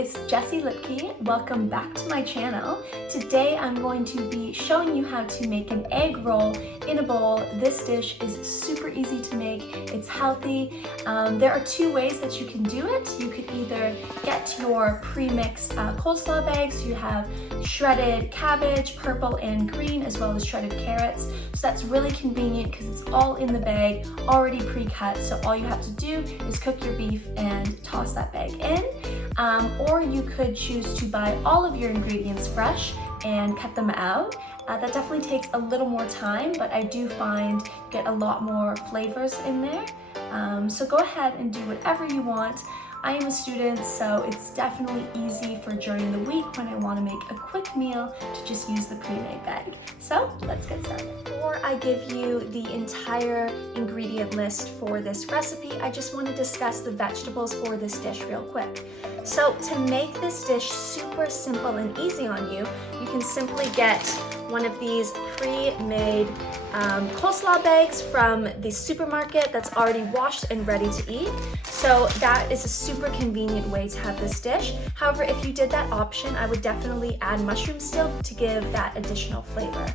it's Jessie Lipke. Welcome back to my channel. Today I'm going to be showing you how to make an egg roll in a bowl. This dish is super easy to make. It's healthy. There are two ways that you can do it. You could either get your pre-mixed coleslaw bags. You have shredded cabbage, purple and green, as well as shredded carrots. So that's really convenient because it's all in the bag, already pre-cut. So all you have to do is cook your beef and toss that bag in. Or you could choose to buy all of your ingredients fresh and cut them out. That definitely takes a little more time, but I do find you get a lot more flavors in there. So go ahead and do whatever you want. I am a student, so it's definitely easy for during the week when I want to make a quick meal to just use the pre-made bag. So let's get started. Before I give you the entire ingredient list for this recipe, I just want to discuss the vegetables for this dish real quick. So to make this dish super simple and easy on you, you can simply get one of these pre-made coleslaw bags from the supermarket that's already washed and ready to eat. So that is a super convenient way to have this dish. However, if you did that option, I would definitely add mushroom still to give that additional flavor.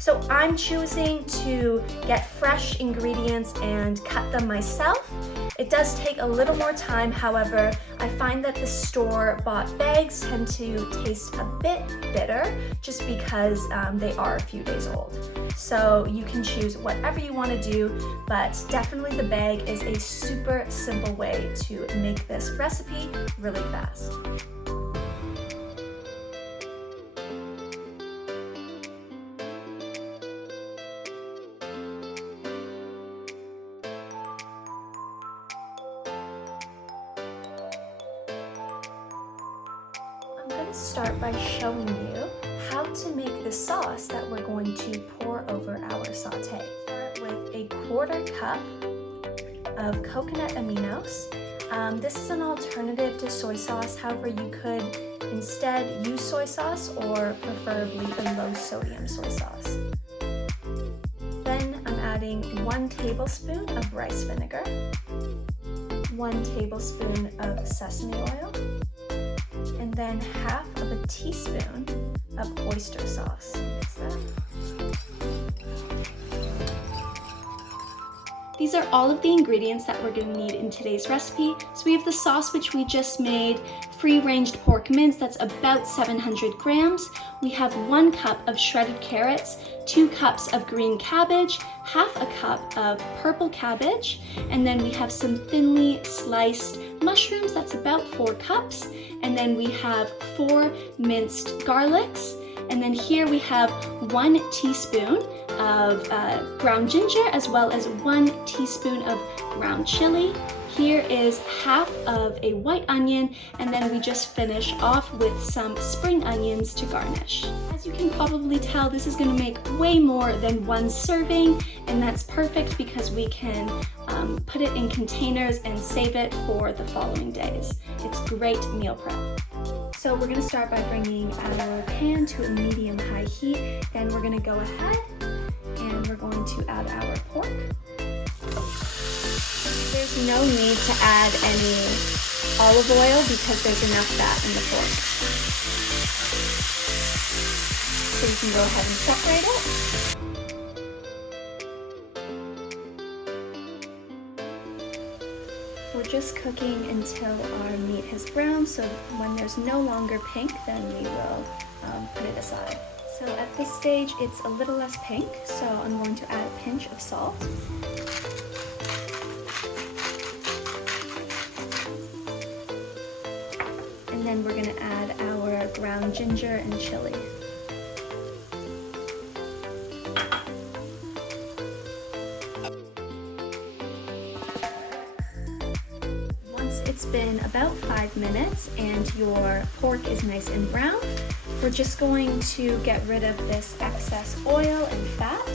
So I'm choosing to get fresh ingredients and cut them myself. It does take a little more time, however, I find that the store-bought bags tend to taste a bit bitter just because they are a few days old. So you can choose whatever you want to do, but definitely the bag is a super simple way to make this recipe really fast. I'm going to start by showing you how to make the sauce that we're going to pour over our sauté. Start with a 1/4 cup of coconut aminos. This is an alternative to soy sauce, however you could instead use soy sauce or preferably a low sodium soy sauce. Then I'm adding 1 tablespoon of rice vinegar, 1 tablespoon of sesame oil, and then 1/2 teaspoon of oyster sauce. Mix that. These are all of the ingredients that we're going to need in today's recipe. So we have the sauce, which we just made, free-ranged pork mince, that's about 700 grams. We have 1 cup of shredded carrots, 2 cups of green cabbage, 1/2 cup of purple cabbage, and then we have some thinly sliced mushrooms, that's about 4 cups, and then we have 4 minced garlics, and then here we have 1 teaspoon of ground ginger, as well as 1 teaspoon of ground chili. Here is 1/2 of a white onion, and then we just finish off with some spring onions to garnish. As you can probably tell, this is going to make way more than 1 serving, and that's perfect because we can put it in containers and save it for the following days. It's great meal prep. So we're going to start by bringing our pan to a medium-high heat. Then we're going to go ahead and we're going to add our pork. There's no need to add any olive oil because there's enough fat in the pork. So you can go ahead and separate it. We're just cooking until our meat has browned, so when there's no longer pink, then we will put it aside. So at this stage, it's a little less pink, so I'm going to add a pinch of salt. And then we're going to add our ground ginger and chili. It's been about 5 minutes and your pork is nice and brown. We're just going to get rid of this excess oil and fat.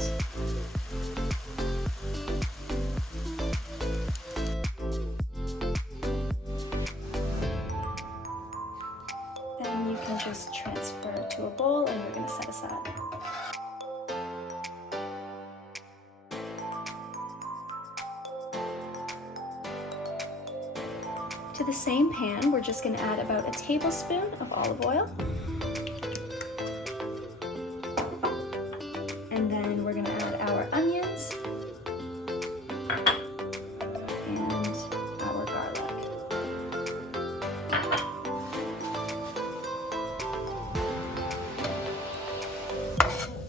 Then you can just transfer to a bowl and we're going to set aside. to the same pan, we're just gonna add about a tablespoon of olive oil. And then we're gonna add our onions and our garlic.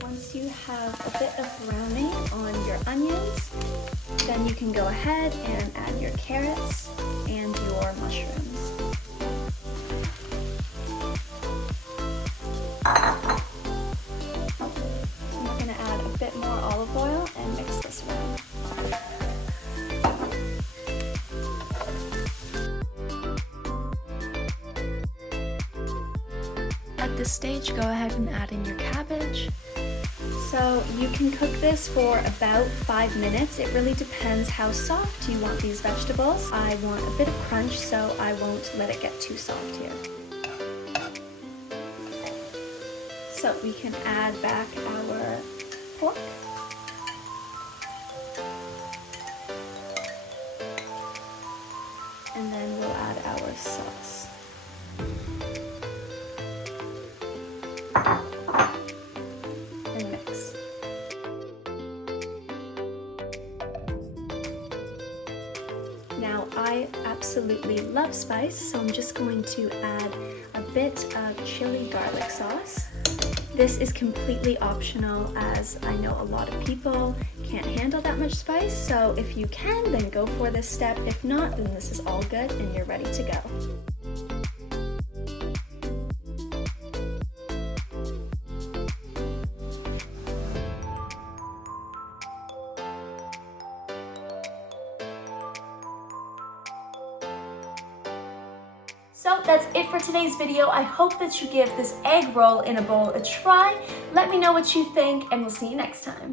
Once you have a bit of browning on your onions, then you can go ahead and add your carrots and your mushrooms. We're going to add a bit more olive oil and mix this around. At this stage, go ahead and add in your cabbage. So you can cook this for about 5 minutes. It really depends how soft you want these vegetables. I want a bit of crunch, so I won't let it get too soft here. So we can add back our pork. And then we'll add our sauce. And mix. Now I absolutely love spice, so I'm just going to add a bit of chili garlic sauce. This is completely optional, as I know a lot of people can't handle that much spice, so if you can, then go for this step. If not, then this is all good and you're ready to go. So that's it for today's video. I hope that you give this egg roll in a bowl a try. Let me know what you think, and we'll see you next time.